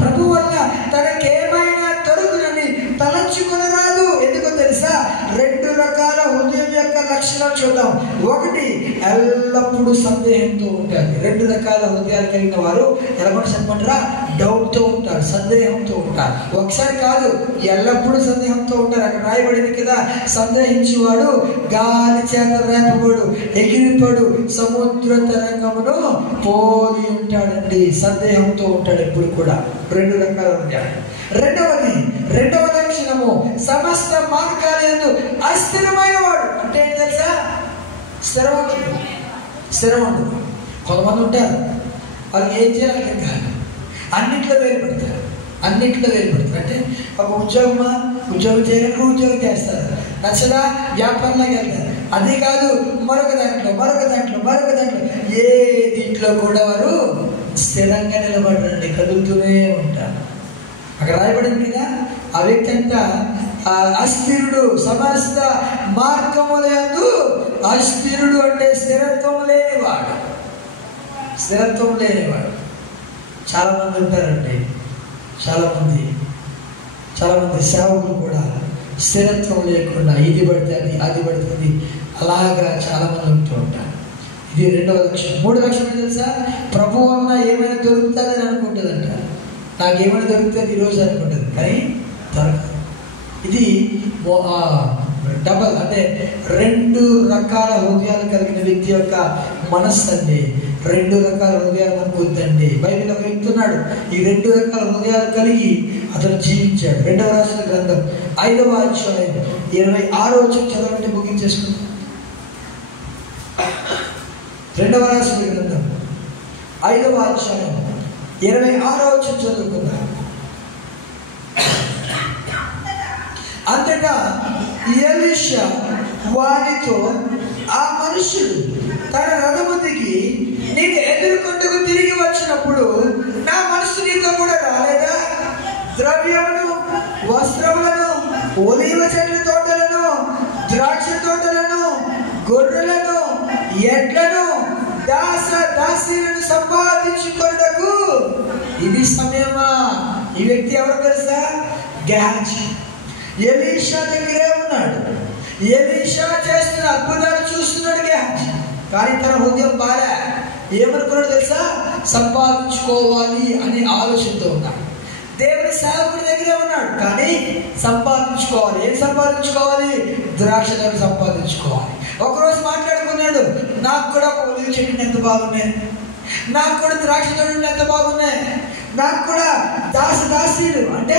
ప్రభు వల్ల తనకేమైనా దొరుకునని తలంచుకొనరాదు. ఎందుకో తెలుసా? 2 రకాల హృదయం యొక్క లక్షణం చూద్దాం. 1, ఎల్లప్పుడూ సందేహంతో ఉంటారు. 2 రకాల హృదయాలు కలిగిన వారు ఎలా చెప్పమంటారా? డౌట్తో ఉంటారు, సందేహంతో ఉంటారు. ఒకసారి కాదు, ఎల్లప్పుడూ సందేహంతో ఉంటారు. అక్కడ రాయబడింది కదా, సందేహించేవాడు గాలి చేత రేపబడు ఎగిరిపడు సముద్ర తరంగమును పోలి ఉంటాడండి. సందేహంతో ఉంటాడు ఎప్పుడు కూడా. 2 రకాలు ఉంటాయి. రెండవ లక్షణము సమస్త మార్గాలందు అస్థిరమైన వాడు. అంటే ఏం తెలుసా? స్థిరం ఉండదు. కొంతమంది ఉంటారు, వాళ్ళు ఏం చేయాలి కాదు, అన్నింటిలో వేరుపడతారు. అంటే ఒక ఉద్యోగం చేయడానికి ఉద్యోగం చేస్తారు, నచ్చదా వ్యాపారంలోకి వెళ్తారు. అది కాదు, మరొక దాంట్లో ఏ దీంట్లో కూడా వారు స్థిరంగా నిలబడరండి, కదులుతూనే ఉంటారు. అక్కడ రాయబడింది కదా, ఆ వ్యక్తి అంతా అస్థిరుడు, సమస్త మార్గములందు అస్థిరుడు అంటే స్థిరత్వం లేనివాడు. స్థిరత్వం లేనివాడు. చాలా మంది ఉంటారండి, చాలా మంది సేవకులు కూడా స్థిరత్వం లేకుండా ఇది పడితే అది, అది పడుతుంది, అలాగా చాలా మంది ఉంటూ ఉంటారు. ఇది రెండవ లక్షణం. మూడో లక్షణం తెలుసా? ప్రభువు వలన ఏమైనా దొరుకుతుందని అనుకుంటుందంట. నాకేమైనా దొరుకుతుంది ఈరోజు అనుకుంటుంది, కానీ దొరకదు. ఇది డబల్, అంటే రెండు రకాల హృదయాలు కలిగిన వ్యక్తి యొక్క మనస్సు అండి. రెండు రకాల హృదయాలు మనకు వద్దండి. బైబిల్ ఒక వ్యక్తి ఉన్నాడు, ఈ రెండు రకాల హృదయాలు కలిగి అతను జీవించాడు. రెండవ రాసిన గ్రంథం 5వ అధ్యాయం 26వ వచనం చదవండి, ముగించేసుకుంటాం. రెండవ రాసిన గ్రంథం 5వ అధ్యాయం 26వ వచనం చదువుకుందాం. అంతటా ఎలీషా వారితో, ఆ మనుష్యుడు తన రథము దిగి నీకు ఎదుర్కొంటూ తిరిగి వచ్చినప్పుడు నా మనసు నీతో కూడా రాలేదా? ద్రవ్యమును, వస్త్రములను, ఒలీవ చెట్ల తోటలను, ద్రాక్ష తోటలను, గొర్రెలను, ఎడ్లను, దాసీలను సంపాదించుకొనుటకు ఇది సమయమా? ఈ వ్యక్తి ఎవరు తెలుసా? గెహాజీ. ఎలీషా దగ్గరే ఉన్నాడు. ఎలీషా చేస్తున్న అద్భుతాలు చూస్తున్నాడు గెహాజీ. కానీ తన హృదయం బాగా ఏమనుకున్నాడు తెలుసా? సంపాదించుకోవాలి అనే ఆలోచనతో ఉన్నాడు. దేవుని సేవకుడి దగ్గరే ఉన్నాడు, కానీ సంపాదించుకోవాలి. ఏం సంపాదించుకోవాలి? ద్రాక్షలను సంపాదించుకోవాలి. ఒకరోజు మాట్లాడుకున్నాడు, నాకు కూడా ఒలివ చెట్లు ఎంత బాగున్నాయి, నాకు కూడా ద్రాక్ష తోటలు ఎంత బాగున్నాయి, నాకు కూడా దాసీలు అంటే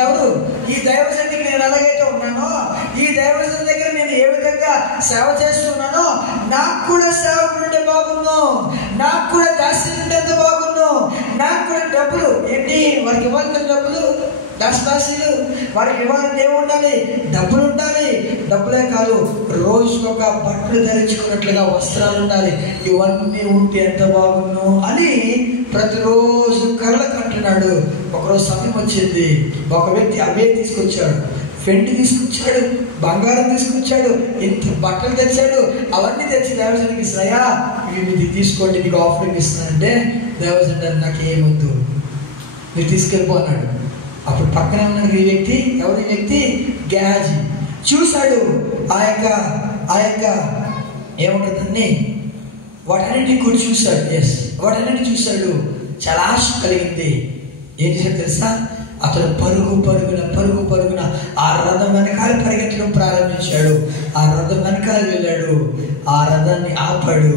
ఎవరు? ఈ దైవజనుడికి నేను ఎలాగైతే ఉన్నానో, ఈ దైవజనుడి దగ్గర నేను ఏ విధంగా సేవ చేస్తున్నానో, నాకు కూడా సేవకుడుంటే బాగున్నాను, నాకు కూడా దాసీలు ఎంత బాగున్నాను, నాకు కూడా డబ్బులు ఏంటి వారికి ఇవ్వాలి, డబ్బులు దాసీలు వారికి ఇవ్వాలంటే ఏముండాలి? డబ్బులు ఉండాలి. డబ్బులే కాదు, రోజుకొక బట్టలు ధరించుకున్నట్లుగా వస్త్రాలు ఉండాలి. ఇవన్నీ ఉంటే ఎంత బాగున్నాను అని ప్రతిరోజు కళ్ళకు అంటున్నాడు. ఒకరోజు సమయం వచ్చింది, ఒక వ్యక్తి అవే తీసుకొచ్చాడు, వెండి తీసుకొచ్చాడు, బంగారం తీసుకొచ్చాడు, ఇంత బట్టలు తెచ్చాడు. అవన్నీ తెచ్చి దేవజనుడికి ఇస్తాయా, ఇవి తీసుకోండి, మీకు ఆఫరింగ్ ఇస్తున్నానంటే దేవజనుడు నాకు ఏమొద్దు, మీరు తీసుకెళ్ళిపో అన్నాడు. అప్పుడు పక్కన ఉన్న ఈ వ్యక్తి ఎవరి వ్యక్తి? గెహాజీ చూశాడు. ఆ యొక్క ఏముంటుందని వాటన్నిటిని కూడా చూశాడు. వాటన్నిటిని చూశాడు. చాలా ఆశ కలిగింది. ఏం చేశాడు తెలుసా? అతను పరుగున ఆ రథం వెనకాల పరిగెత్తడం ప్రారంభించాడు. ఆ రథం వెనకాల వెళ్ళాడు, ఆ రథాన్ని ఆపాడు.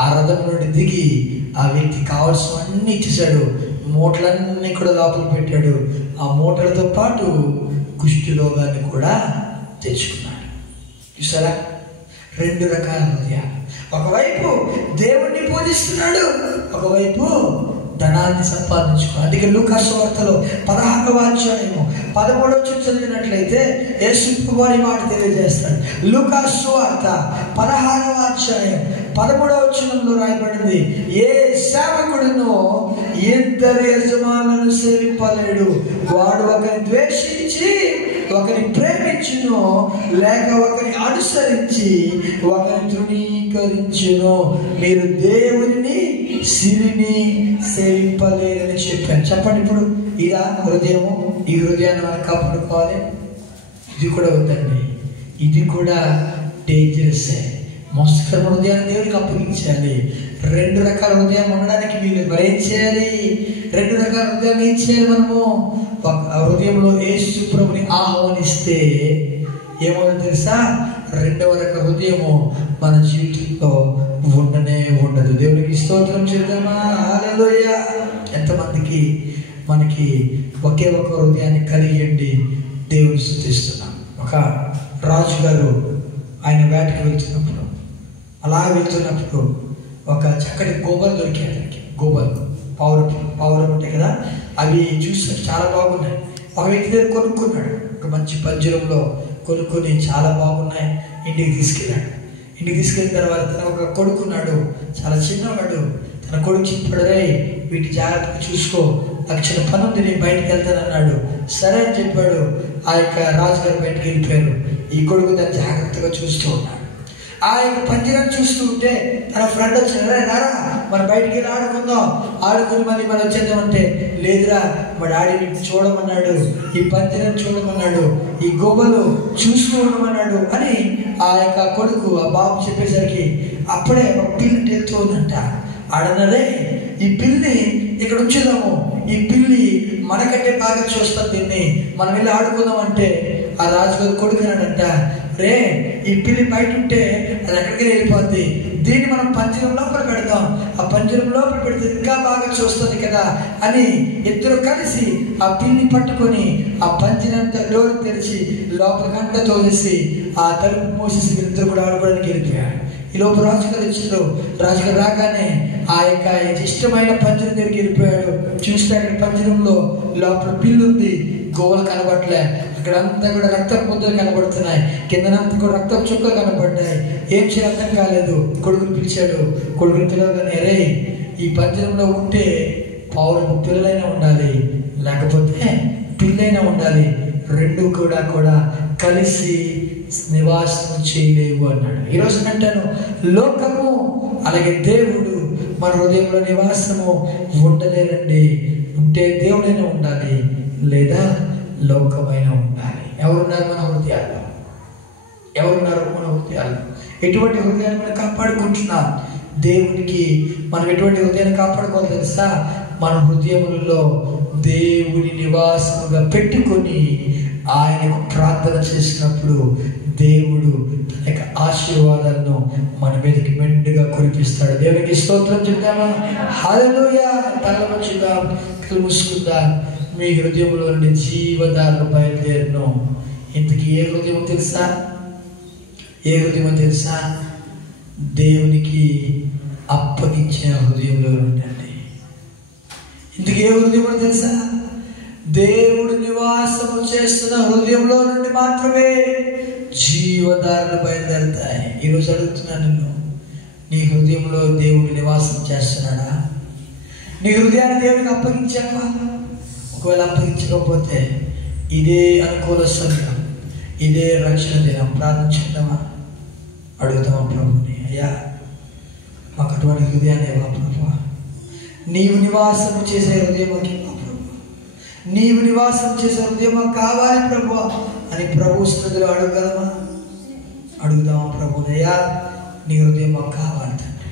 ఆ రథం నుండి దిగి ఆ వ్యక్తి కావాల్సినవన్నీ ఇచ్చేశాడు. మూటలన్నీ కూడా లోపల పెట్టాడు. ఆ మూటలతో పాటు కుష్ఠరోగాన్ని కూడా తెచ్చుకున్నాడు. చూసారా? రెండు రకాల హృదయాలు. ఒకవైపు దేవుణ్ణి పూజిస్తున్నాడు, ఒకవైపు ధనాన్ని సంపాదించుకో. అందుకే లూకా సువార్తలో 16వ అధ్యాయము 13వ వచనం చదివినట్లయితే యేసు వారి మాట తెలియజేస్తాడు. లూకా సువార్త 16వ అధ్యాయం 13వ వచనంలో రాయబడింది, ఏ సేవకుడును ఇద్దరు యజమానులను సేవింపలేడు. వాడు ఒకరిని ద్వేషించి ఒకరిని ప్రేమించును, లేక ఒకరిని అనుసరించి ఒకరిని తృణీకరించును. మీరు దేవుని సిరిని సేవింపలేరని చెప్పాను. చెప్పండి ఇప్పుడు, ఇదా హృదయము? ఈ హృదయాన్ని మనం కాపాడుకోవాలి. ఇది కూడా వద్దండి, ఇది కూడా డేంజరస్. మోసకర హృదయాన్ని దేవునికి అప్పగించాలి. రెండు రకాల హృదయం ఉండడానికి వీళ్ళు మరి ఏం చేయాలి? రెండు రకాల హృదయాన్ని ఏం చేయాలి? మనము ఒక హృదయంలో యేసు ప్రభుని ఆహ్వానిస్తే ఏమవుతుందో తెలుసా? రెండవ రకం హృదయము మన జీవితంలో ఉండనే ఉండదు. దేవునికి స్తోత్రం చేద్దామా? హల్లెలూయా. ఎంతమందికి మనకి ఒకే ఒక హృదయాన్ని కలిగి దేవుని స్తుతిస్తున్నాం. ఒక రాజుగారు ఆయన వేటకి వెళ్తున్నప్పుడు, అలా వెళ్తున్నప్పుడు ఒక చక్కటి గోబలు దొరికాయి అతనికి. గోబలు పావురం ఉంటాయి కదా, అవి చూసాడు, చాలా బాగున్నాయి. ఒక వ్యక్తి దగ్గర కొనుక్కున్నాడు. ఒక మంచి పంజరంలో కొనుక్కొని చాలా బాగున్నాయి. ఇంటికి తీసుకెళ్ళాడు. ఇంటికి తీసుకెళ్ళిన తర్వాత తన ఒక కొడుకున్నాడు, చాలా చిన్నవాడు. తన కొడుకు చెప్పాడు, రే వీటి జాగ్రత్తగా చూసుకో, నాకు చిన్న పని ఉంది, నేను బయటికి వెళ్తానన్నాడు. సరే అని చెప్పాడు. ఆ యొక్క రాజుగారు బయటికి వెళ్ళిపోయారు. ఈ కొడుకు దాన్ని జాగ్రత్తగా చూస్తూ ఉన్నాడు. ఆ యొక్క పంజరాన్ని చూస్తూ ఉంటే తన ఫ్రెండ్ వచ్చారా, నారా మనం బయటికి వెళ్ళి ఆడుకుందాం, ఆడుకుని మళ్ళీ మనం వచ్చేద్దామంటే, లేదురా మా డాడీని చూడమన్నాడు, ఈ పంజరాన్ని చూడమన్నాడు, ఈ గోబలు చూస్తూ ఉండమన్నాడు అని ఆ యొక్క కొడుకు ఆ బాబు చెప్పేసరికి అప్పుడే ఒక పిల్లి వెళ్తూ ఉందంట. ఆడనరే ఈ పిల్లిని ఇక్కడ ఉంచుదాము, ఈ పిల్లి మనకంటే బాగా చూస్తాం, దీన్ని మనం వెళ్ళి ఆడుకుందాం అంటే ఆ రాజుగారు కొడుకు అన్నాడంట, రే ఈ పిల్లి బయట ఉంటే అది ఎక్కడికి వెళ్ళిపోద్ది, దీన్ని మనం పంజరం లోపల పెడదాం, ఆ పంజరం లోపల పెడితే ఇంకా బాగా చూస్తుంది కదా అని ఇద్దరు కలిసి ఆ పిల్లి పట్టుకొని ఆ పంజరంతా డోర్ తెరిచి లోపలికంతా తోలేసి ఆ తలుపు మూసేసి ఇద్దరు కూడా ఆడుకోవడానికి వెళ్ళిపోయారు. ఈ లోపు రాజుగారు ఇచ్చారు. రాజుగారు రాగానే ఆ యొక్క ఇష్టమైన పంజరం దగ్గరికి వెళ్ళిపోయాడు. చూస్తే అక్కడ పంజరంలో లోపల పిల్లి ఉంది, గోవలు కనబడలే, అక్కడంతా కూడా రక్త ముద్దలు కనబడుతున్నాయి, కిందనంతా కూడా రక్త చుక్కలు కనబడ్డాయి. ఏం చేయాలి అర్థం కాలేదు. కొడుకుని పిలిచాడు. కొడుకుని పిలవగానే, రే ఈ పంజరంలో ఉంటే పావులకు పిల్లలైనా ఉండాలి, లేకపోతే పిల్లైనా ఉండాలి, రెండు కూడా కలిసి నివాసం చేయలేవు అన్నాడు. ఈరోజు అంటాను, లోకము అలాగే దేవుడు మన హృదయంలో నివాసము ఉండలేరండి. ఉంటే దేవుడైనా ఉండాలి, లేదా లోకమైనా ఉండాలి. ఎవరున్నారు మన హృదయాల్లో? ఎవరున్నారు మన హృదయాల్లో? ఎటువంటి హృదయాన్ని మనం కాపాడుకుంటున్నాం? దేవుడికి మనం ఎటువంటి హృదయాన్ని కాపాడుకోవాలి తెలుసా? మన హృదయములలో దేవుని నివాసముగా పెట్టుకొని ఆయనకు ప్రార్థన చేసినప్పుడు దేవుడు తన యొక్క ఆశీర్వాదాలను మన మీదకి మెండుగా కురిపిస్తాడు. దేవునికి స్తోత్రం చెప్తామా? హల్లెలూయా. తలవంచుదాం, కళ్ళు మూసుకుందాం. మీ హృదయంలో నుండి జీవధారలు బయలుదేరును. ఇంతకీ ఏ హృదయం తెలుసా? ఏ హృదయం తెలుసా? దేవునికి అప్పగించిన హృదయంలో ఉండండి. ఇంతకీ ఏ హృదయం తెలుసా? దేవుడు నివాసము చేస్తున్న హృదయంలో నుండి మాత్రమే జీవధారలు బయలుదేరుతాయి. ఈరోజు అడుగుతున్నాను నిన్ను, నీ హృదయంలో దేవుడు నివాసం చేస్తున్నాడా? నీ హృదయాన్ని దేవుడికి అప్పగించావా? ఒకవేళ అప్పగించకపోతే ఇదే అనుకూల సమయం, ఇదే రక్షణ దినం. ప్రార్థించుకుందామా? అడుగుతామా ప్రభుని, అయ్యా మాకు అటువంటి హృదయాన్ని ఇవ్వ ప్రభు, నీవు నివాసము చేసే హృదయం నీవు నివాసం చేసే హృదయం కావాలి ప్రభు అని ప్రభు స్థుతిలో అడగగలమా? అడుగుదామా ప్రభునయ్యా, నీ హృదయం మాకు కావాలి తండ్రి.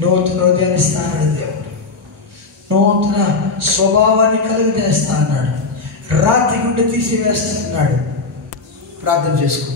నూతన హృదయాన్ని ఇస్తాడు దేవుడు, నూతన స్వభావాన్ని కలుగజేస్తా అన్నాడు, రాతి గుండె తీసివేస్తున్నాడు. ప్రార్థన చేసుకో.